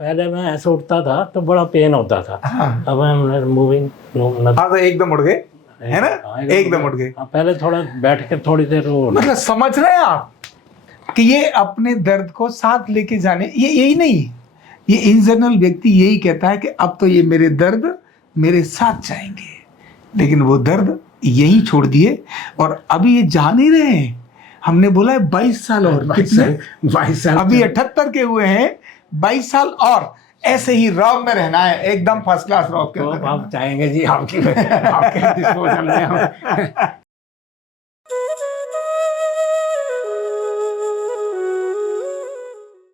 पहले मैं ऐसे उठता था तो बड़ा पेन होता था। हाँ। अब मैं मूविंग हाँ तो एकदम उठ गए, है ना, एकदम उठ गए। पहले थोड़ा बैठ के थोड़ी देर वो मतलब समझ रहे हैं आप कि ये अपने दर्द को साथ लेके जाने, ये यही नहीं, ये इन जनरल व्यक्ति यही कहता है कि अब तो ये मेरे दर्द मेरे साथ जाएंगे, लेकिन वो दर्द यही छोड़ दिए और अभी ये जा नहीं रहे हैं। हमने बोला है 22 साल और, कितने 22 साल अभी 78 के हुए हैं, 22 साल और ऐसे ही रॉब में रहना है, एकदम फर्स्ट क्लास रॉब के तो अंदर। आप चाहेंगे जी आपकी आपके डिस्पोजल में हम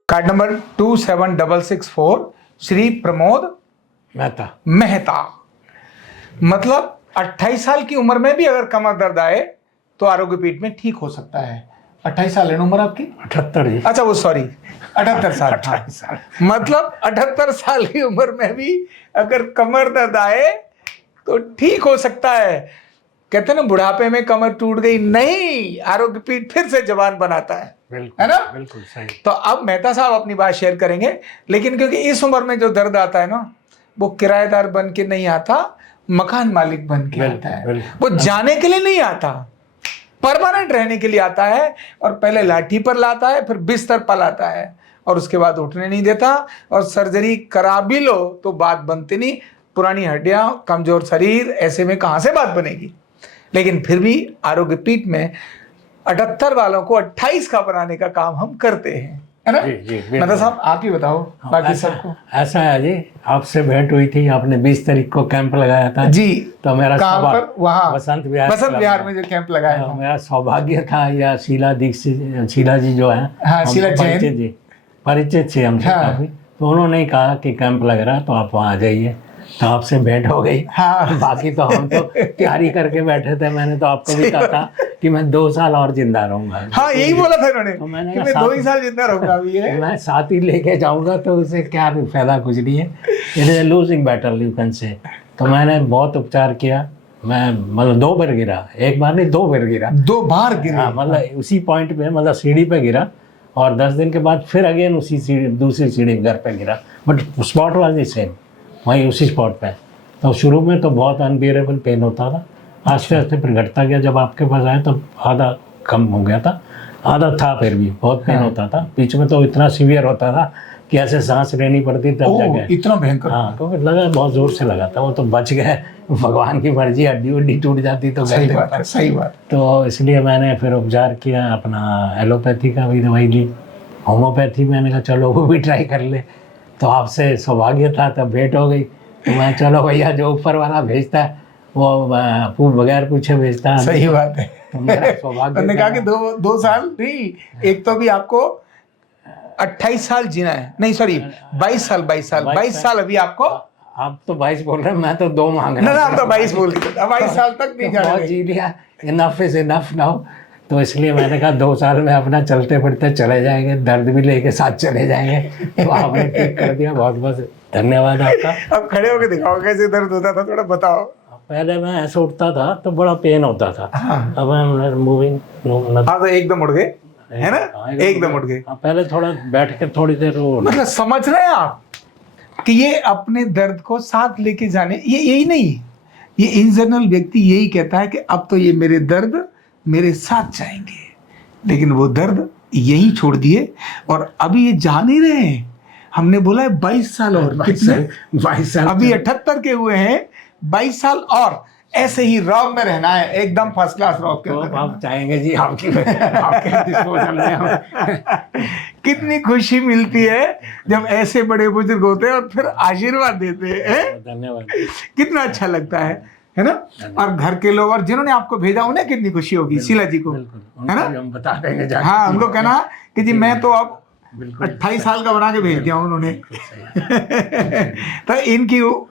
कार्ड नंबर 27664 श्री प्रमोद मेहता। मतलब 28 साल की उम्र में भी अगर कमर दर्द आए तो आरोग्य पीठ में ठीक हो सकता है। 28 साल है ना उम्र आपकी? 78 जी। अच्छा वो सॉरी 78 साल। 28 साल। मतलब 78 साल की उम्र में भी अगर कमर दर्द आए तो ठीक हो सकता है। कहते हैं ना बुढ़ापे में कमर टूट गई, नहीं, आरोग्य पीठ फिर से जवान बनाता है, है ना? बिल्कुल सही। तो अब मेहता साहब अपनी बात शेयर करेंगे, लेकिन क्योंकि इस उम्र में जो दर्द आता है ना, वो किराएदार बन के नहीं आता, मकान मालिक बन के आता है। वो जाने के लिए नहीं आता, परमानेंट रहने के लिए आता है। और पहले लाठी पर लाता है, फिर बिस्तर पर लाता है, और उसके बाद उठने नहीं देता। और सर्जरी करा भी लो तो बात बनती नहीं, पुरानी हड्डियां, कमजोर शरीर, ऐसे में कहां से बात बनेगी। लेकिन फिर भी आरोग्य पीठ में 78 वालों को 28 का बनाने का काम हम करते हैं, है ना? जी, मतलब साहब आप ही बताओ बाकी सबको। ऐसा है जी, आपसे भेंट हुई थी, आपने 20 तारीख को कैंप लगाया था जी। तो मेरा कहाँ पर? वहाँ बसंत विहार में जो कैंप लगाया था। मेरा सौभाग्य था, या शीला दीक्षित, शीला जी जो है, हाँ, शीला जैन जी, परिचित थे हमसे काफी। तो उन्होंने ही कहा कि कैंप लग रहा है तो आप वहाँ आ जाइए, तो आपसे भेंट हो गई। हाँ। बाकी तो हम तो तैयारी करके बैठे थे। मैंने तो आपको भी कहा था कि मैं 2 साल और जिंदा रहूंगा। हाँ यही बोला था इन्होंने, तो मैंने कि मैं 2 ही साल जिंदा रहूंगा अभी है। मैं साथ ही लेके जाऊंगा तो उसे क्या फायदा कुछ नहीं है, it is losing battle you can say. तो मैंने बहुत उपचार किया, मैं मतलब 2 बार गिरा, एक बार नहीं 2 बार गिरा। 2 बार गिरा? हाँ, मतलब उसी पॉइंट पे, मतलब सीढ़ी पे गिरा, और 10 दिन के बाद फिर अगेन उसी सीढ़ी, दूसरी सीढ़ी घर पे गिरा, but spot was the same, वहीं उसी स्पॉट पे। तो शुरू में तो बहुत अनबियरेबल पेन होता था, आस्ते आस्ते फिर घटता गया। जब आपके पास आया तो आधा कम हो गया था, आधा था, फिर भी बहुत पेन होता था। बीच में तो इतना सीवियर होता था कि ऐसे सांस लेनी पड़ती तब जाके। इतना भयंकर? हाँ, तो फिर लगा, बहुत जोर से लगा था। वो तो बच गए, भगवान की मर्जी, हड्डी उड्डी टूट जाती तो सही बात है, सही बात। तो इसलिए मैंने फिर उपचार किया, अपना एलोपैथी का भी दवाई ली, होम्योपैथी मैंने कहा चलो वो भी ट्राई कर ले। तो आपसे सौभाग्य था, तब भेंट हो गई। तो मैं चलो भैया, जो ऊपर वाला भेजता है वो बगैर पूछे भेजता है। सही बात है। तो मेरा सौभाग्य उन्होंने कहा कि 2 साल नहीं, एक तो भी आपको 28 साल जीना है, नहीं सॉरी 22 साल अभी आपको। आप तो 22 बोल रहे हैं, मैं तो 2 मांग रहा हूं। ना हम तो 22 बोल रहे थे, 22 साल तक नहीं जाना। बहुत जी लिया, इनफ इज इनफ नाउ। तो इसलिए मैंने कहा 2 साल में अपना चलते फिरते चले जाएंगे, दर्द भी लेके साथ चले जाएंगे। तो आपने ठीक कर दिया, बहुत बहुत धन्यवाद आपका। अब खड़े होकर दिखाओ कैसे दर्द होता था, थोड़ा बताओ। पहले मैं ऐसे उठता था तो बड़ा पेन होता था। हाँ। अब मैं मूविंग हाँ तो एकदम उठ गए, है ना, एकदम उठ गए। पहले थोड़ा बैठ के थोड़ी देर वो मतलब समझ रहे हैं आप कि ये अपने दर्द को साथ लेके जाने, ये यही नहीं, ये इन जनरल व्यक्ति यही कहता है कि अब तो ये मेरे दर्द मेरे साथ जाएंगे, लेकिन वो दर्द यही छोड़ दिए और अभी ये जा नहीं रहे हैं। हमने बोला है 22 साल और, कितने 22 साल, अभी 78 के हुए हैं, 22 साल और ऐसे ही रॉब में रहना है, एकदम फर्स्ट क्लास रॉब के अंदर। तो आप चाहेंगे जी आपके डिस्पोजल में हम कितनी खुशी मिलती है जब ऐसे बड़े बुजुर्ग होते हैं और फिर आशीर्वाद देते हैं। धन्यवाद। कितना अच्छा लगता है ना? और घर के लोग और जिन्होंने आपको भेजा उन्हें कितनी खुशी होगी, शीला जी को, है ना? हम बता देंगे। हाँ, उनको कहना कि जी मैं तो अब 28 साल का बना के भेज दिया उन्होंने। तो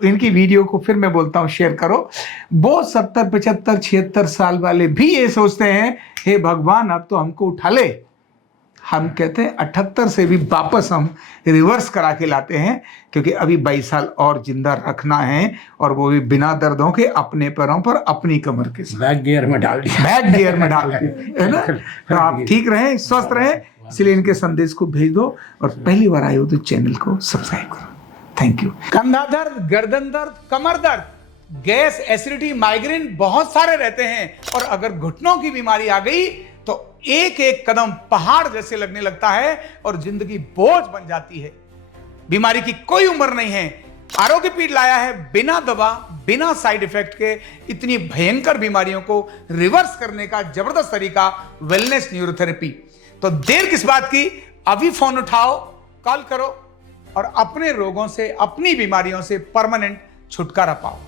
इनकी वीडियो को फिर मैं बोलता हूँ शेयर करो। वो 70, 75, 76 साल वाले भी ये सोचते हैं, हे भगवान अब तो हमको उठा ले। हम कहते हैं 78 से भी वापस हम रिवर्स करा के लाते हैं, क्योंकि अभी 22 साल और जिंदा रखना है, और वो भी बिना दर्दों के, अपने पैरों पर, अपनी कमर के साथ, बैक गियर में डाल दिया, बैक गियर में डाल के, है ना? तो आप ठीक रहें, स्वस्थ रहें। इसलिए इनके संदेश को भेज दो और पहली बार आए हो तो चैनल को सब्सक्राइब करो। Thank you. कंधा दर्द, गर्दन दर्द, कमर दर्द, गैस, एसिडिटी, माइग्रेन बहुत सारे रहते हैं और अगर घुटनों की बीमारी आ गई तो एक एक कदम पहाड़ जैसे लगने लगता है और जिंदगी बोझ बन जाती है। बीमारी की कोई उम्र नहीं है। आरोग्य पीठ लाया है बिना दवा, बिना साइड इफेक्ट के इतनी भयंकर बीमारियों को रिवर्स करने का जबरदस्त तरीका, वेलनेस न्यूरोथेरेपी। तो देर किस बात की, अभी फोन उठाओ, कॉल करो और अपने रोगों से, अपनी बीमारियों से परमानेंट छुटकारा पाओ।